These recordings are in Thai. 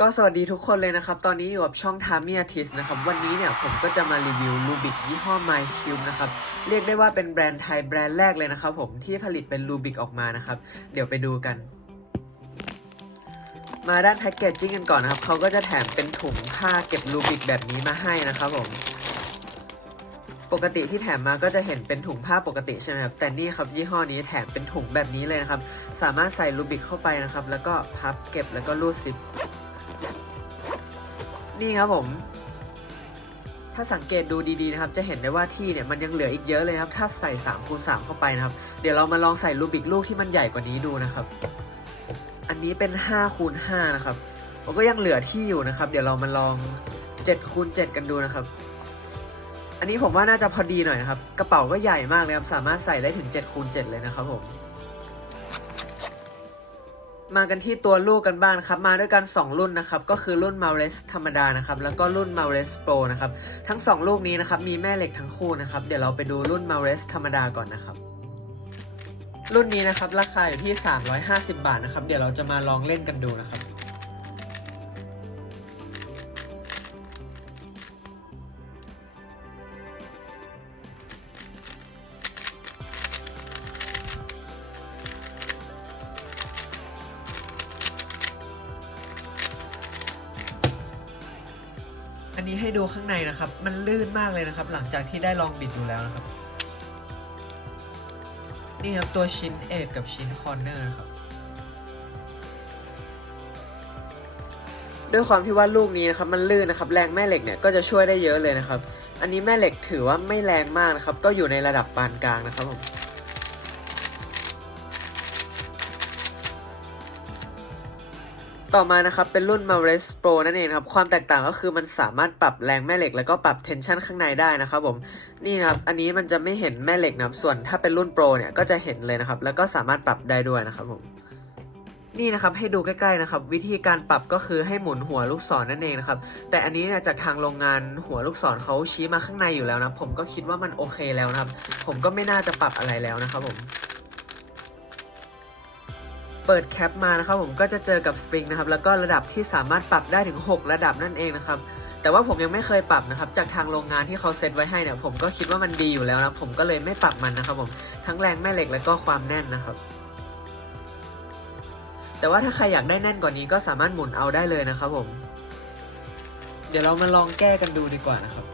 ก็สวัสดีทุกคนเลยนะครับ ตอนนี้อยู่กับช่อง t a m i Artist นะครับ วันนี้เนี่ยผมก็จะมารีวิว Rubik ยี่ห้อ My Cube นะครับ เรียกได้ว่าเป็นแบรนด์ไทยแบรนด์แรกเลยนะครับผมที่ผลิตเป็น Rubik ออกมานะครับ เดี๋ยวไปดูกัน มาด้านแพ็กเกจจิ้งกันก่อนนะครับ เขาก็จะแถมเป็นถุงผ้าเก็บ Rubik แบบนี้มาให้นะครับผม ปกติที่แถมมาก็จะเห็นเป็นถุงผ้าปกติใช่ไหมครับ แต่นี่ครับยี่ห้อนี้แถมเป็นถุงแบบนี้เลยนะครับ สามารถใส่รูบิกเข้าไปนะครับ แล้วก็พับเก็บแล้วก็รูดซิป นี่ครับผม ถ้าสังเกตดูดีๆนะครับ จะเห็นได้ว่าที่เนี่ยมันยังเหลืออีกเยอะเลยครับ ถ้าใส่3คูณ3เข้าไปนะครับ เดี๋ยวเรามาลองใส่รูบิกลูกที่มันใหญ่กว่านี้ดูนะครับ อันนี้เป็น5คูณ5นะครับมันก็ยังเหลือที่อยู่นะครับ เดี๋ยวเรามาลอง7คูณ7กันดูนะครับ อันนี้ผมว่าน่าจะพอดีหน่อยนะครับ กระเป๋าก็ใหญ่มากเลยครับ สามารถใส่ได้ถึง7คูณ7เลยนะครับผม มากันที่ตัวลูกกันบ้างนะครับ มาด้วยกัน 2 รุ่นนะครับ ก็คือรุ่น m a u r e s ธรรมดานะครับ แล้วก็รุ่น m a u r e s Pro นะครับ ทั้ง 2 ลูกนี้นะครับ มีแม่เหล็กทั้งคู่นะครับ เดี๋ยวเราไปดูรุ่น m a u r e s ธรรมดาก่อนนะครับ รุ่นนี้นะครับ ราคาอยู่ที่ 350 บาทนะครับ เดี๋ยวเราจะมาลองเล่นกันดูนะครับ นนี้ให้ดูข้างในนะครับ มันลื่นมากเลยนะครับ หลังจากที่ได้ลองบิดดูแล้วนะครับ นี่ครับตัวชิ้นเอทกับชิ้นคอร์เนอร์ครับ ด้วยความที่ว่าลูกนี้นะครับมันลื่นนะครับ แรงแม่เหล็กเนี่ยก็จะช่วยได้เยอะเลยนะครับ อันนี้แม่เหล็กถือว่าไม่แรงมากนะครับ ก็อยู่ในระดับปานกลางนะครับผม ต่อมานะครับเป็นรุ่น m a r e s Pro นั่นเองครับความแตกต่างก็คือมันสามารถปรับแรงแม่เหล็ก แล้วก็ปรับเทนชันข้างในได้นะครับผมนี่นะครับอันนี้มันจะไม่เห็นแม่เหล็กนะครับส่วนถ้าเป็นรุ่น Pro เนี่ยก็จะเห็นเลยนะครับแล้วก็สามารถปรับได้ด้วยนะครับผมนี่นะครับให้ดูใกล้ๆนะครับวิธีการปรับก็คือให้หมุนหัวลูกศรนั่นเองนะครับแต่อันนี้เนี่ยจากทางโรงงานหัวลูกศรเขาชี้มาข้างในอยู่แล้วนะผมก็คิดว่ามันโอเคแล้วนะครับผมก็ไม่น่าจะปรับอะไรแล้วนะครับผม เปิดแคปมานะครับผมก็จะเจอกับสปริงนะครับแล้วก็ระดับที่สามารถปรับได้ถึง 6 ระดับนั่นเองนะครับแต่ว่าผมยังไม่เคยปรับนะครับ จากทางโรงงานที่เขาเซตไว้ให้เนี่ยผมก็คิดว่ามันดีอยู่แล้วนะผมก็เลยไม่ปรับมันนะครับผมทั้งแรงแม่เหล็กแล้วก็ความแน่นนะครับ แต่ว่าถ้าใครอยากได้แน่นกว่านี้ก็สามารถหมุนเอาได้เลยนะครับผม เดี๋ยวเรามาลองแก้กันดูดีกว่านะครับ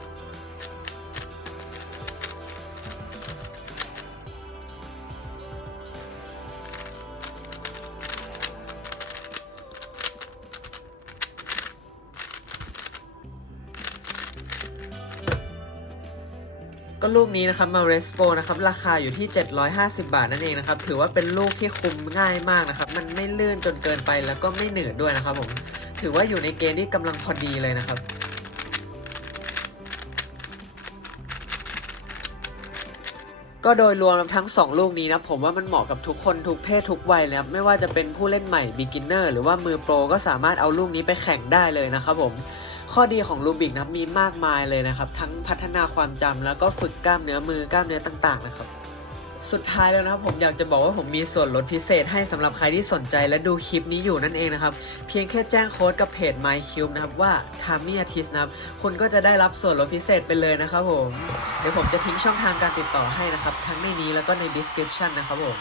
ก็ลูกนี้นะครับมาเรสโปนะครับราคาอยู่ที่ 750 บาทนั่นเองนะครับถือว่าเป็นลูกที่คุมง่ายมากนะครับมันไม่ลื่นจนเกินไปแล้วก็ไม่หนืดด้วยนะครับผมถือว่าอยู่ในเกณฑ์ที่กำลังพอดีเลยนะครับก็โดยรวมทั้ง 2 ลูกนี้นะผมว่ามันเหมาะกับทุกคนทุกเพศทุกวัยเลยครับไม่ว่าจะเป็นผู้เล่นใหม่ beginner หรือว่ามือโปรก็สามารถเอาลูกนี้ไปแข่งได้เลยนะครับผม ข้อดีของรูบิกนะครับมีมากมายเลยนะครับ ทั้งพัฒนาความจำแล้วก็ฝึกกล้ามเนื้อมือกล้ามเนื้อต่าง ๆ นะครับสุดท้ายแล้วนะครับผมอยากจะบอกว่าผมมีส่วนลดพิเศษให้สำหรับใครที่สนใจและดูคลิปนี้อยู่นั่นเองนะครับ เพียงแค่แจ้งโค้ดกับเพจ MyCube นะครับว่า t a m i a t i s นะครับคุณก็จะได้รับส่วนลดพิเศษไปเลยนะครับผม เดี๋ยวผมจะทิ้งช่องทางการติดต่อให้นะครับ ทั้งในนี้แล้วก็ใน description นะครับผม